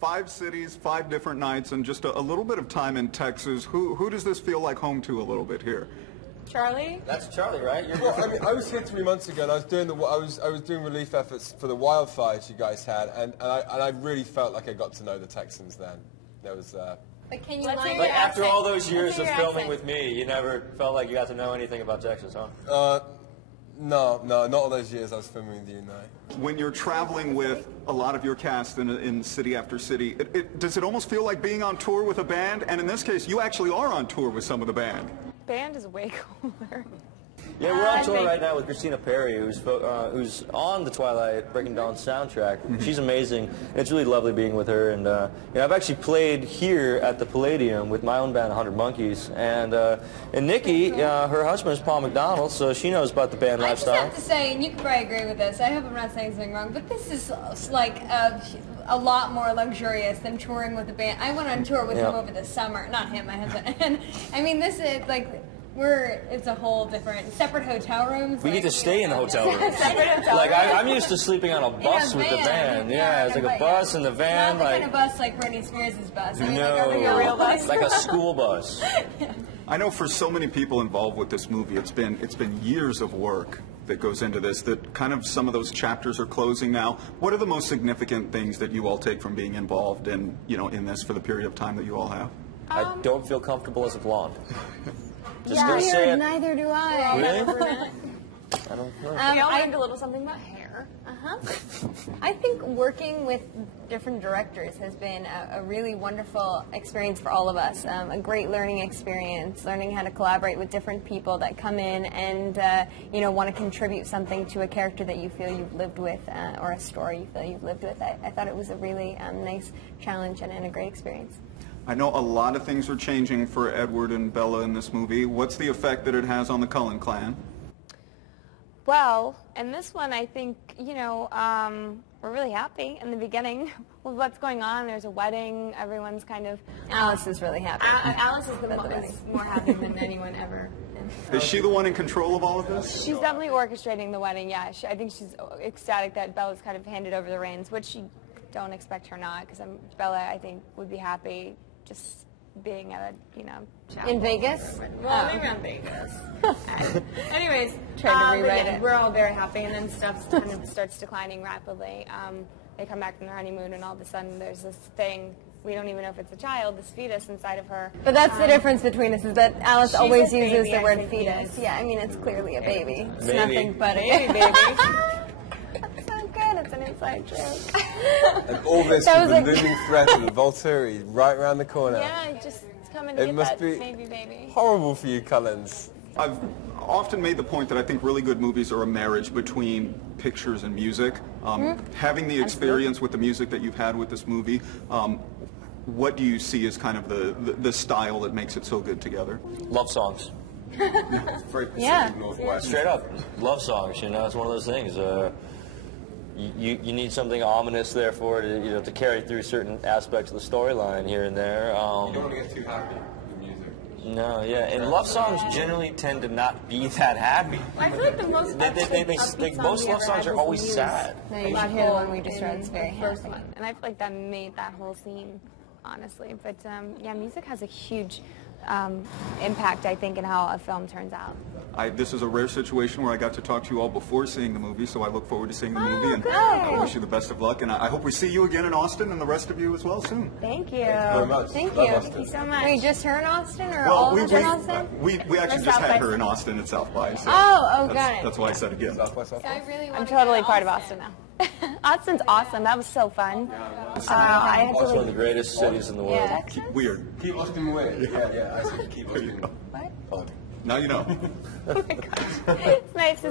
5 cities, 5 different nights, and just a little bit of time in Texas. Who does this feel like home to a little bit here? Charlie? That's Charlie, right? Well, I mean, I was here 3 months ago, and I was doing relief efforts for the wildfires you guys had, and I really felt like I got to know the Texans then. There was. But can you Like after all those years of filming with me, you never felt like you got to know anything about Texas, huh? No, not all those years I was filming with you, no. When you're traveling with a lot of your cast in city after city, does it almost feel like being on tour with a band? And in this case, you actually are on tour with some of the band. Band is way cooler. Yeah, we're on tour right now with Christina Perry, who's on the Twilight Breaking Dawn soundtrack. She's amazing. It's really lovely being with her. And I've actually played here at the Palladium with my own band, 100 Monkeys. And Nikki, her husband is Paul McDonald, so she knows about the band lifestyle. I just have to say, and you can probably agree with this, I hope I'm not saying something wrong, but this is like a lot more luxurious than touring with a band. I went on tour with him over the summer. Not him, my husband. And I mean, this is like... it's a whole different, separate hotel rooms. We get to stay in the hotel room. Like, I'm used to sleeping on a bus with the band. Yeah, it's like a bus in the van. Not the like, kind of bus like Britney Spears' bus. I mean, no, like a real bus. like a school bus. I know for so many people involved with this movie, it's been years of work that goes into this, that kind of some of those chapters are closing now. What are the most significant things that you all take from being involved in, in this for the period of time that you all have? I don't feel comfortable as a blonde. Just yeah, neither do I. Really? I don't know. We all learned a little something about hair. I think working with different directors has been a really wonderful experience for all of us. A great learning experience, learning how to collaborate with different people that come in and want to contribute something to a character that you feel you've lived with or a story you feel you've lived with. I thought it was a really nice challenge and a great experience. I know a lot of things are changing for Edward and Bella in this movie. What's the effect that it has on the Cullen clan? Well, in this one, I think, we're really happy in the beginning with what's going on. There's a wedding. Everyone's kind of... Alice is really happy. Alice is more happy than anyone ever. Is she the one in control of all of this? She's definitely orchestrating the wedding, yeah. I think she's ecstatic that Bella's kind of handed over the reins, which she don't expect her not, because Bella, I think, would be happy just being at a, in Vegas? Well, maybe in Vegas. Anyways, trying to rewrite it. We're all very happy, and then stuff kind of starts declining rapidly. They come back from their honeymoon, and all of a sudden there's this thing. We don't even know if it's a child, this fetus inside of her. But that's the difference between us, is that Alice always uses the word fetus. Yeah, I mean, it's clearly a baby. It's nothing but a baby. That's so good. It's an inside joke. And all this with the looming threat of the Volturi right around the corner. Yeah, just coming to get that baby. Horrible for you, Cullens. I've often made the point that I think really good movies are a marriage between pictures and music. Having the experience with the music that you've had with this movie, what do you see as kind of the style that makes it so good together? Love songs. Very Pacific Northwest. Straight up, love songs. It's one of those things. You need something ominous there for it, to carry through certain aspects of the storyline here and there. You don't want to get too happy with music. No, yeah, and love songs generally tend to not be that happy. I feel like the most most love songs are always sad. No, you should hear the one we just read. It's very happy. And I feel like that made that whole scene, honestly. But yeah, music has a huge impact, I think, in how a film turns out. This is a rare situation where I got to talk to you all before seeing the movie, so I look forward to seeing the movie, and I wish you the best of luck, and I hope we see you again in Austin and the rest of you as well soon. Thank you. Very much. Thank Love you. Austin. Thank you so much. Wait, just her in Austin, or all of us in Austin? We actually just had her in Austin at South by. So got it. That's why I said again. South by South by? I'm totally part of Austin now. Austin's awesome. That was so fun. I had to It's one of the greatest cities in the world. Yeah. Weird. Keep Austin weird. Yeah, I said keep Austin. Now you know. Oh my gosh. It's nice to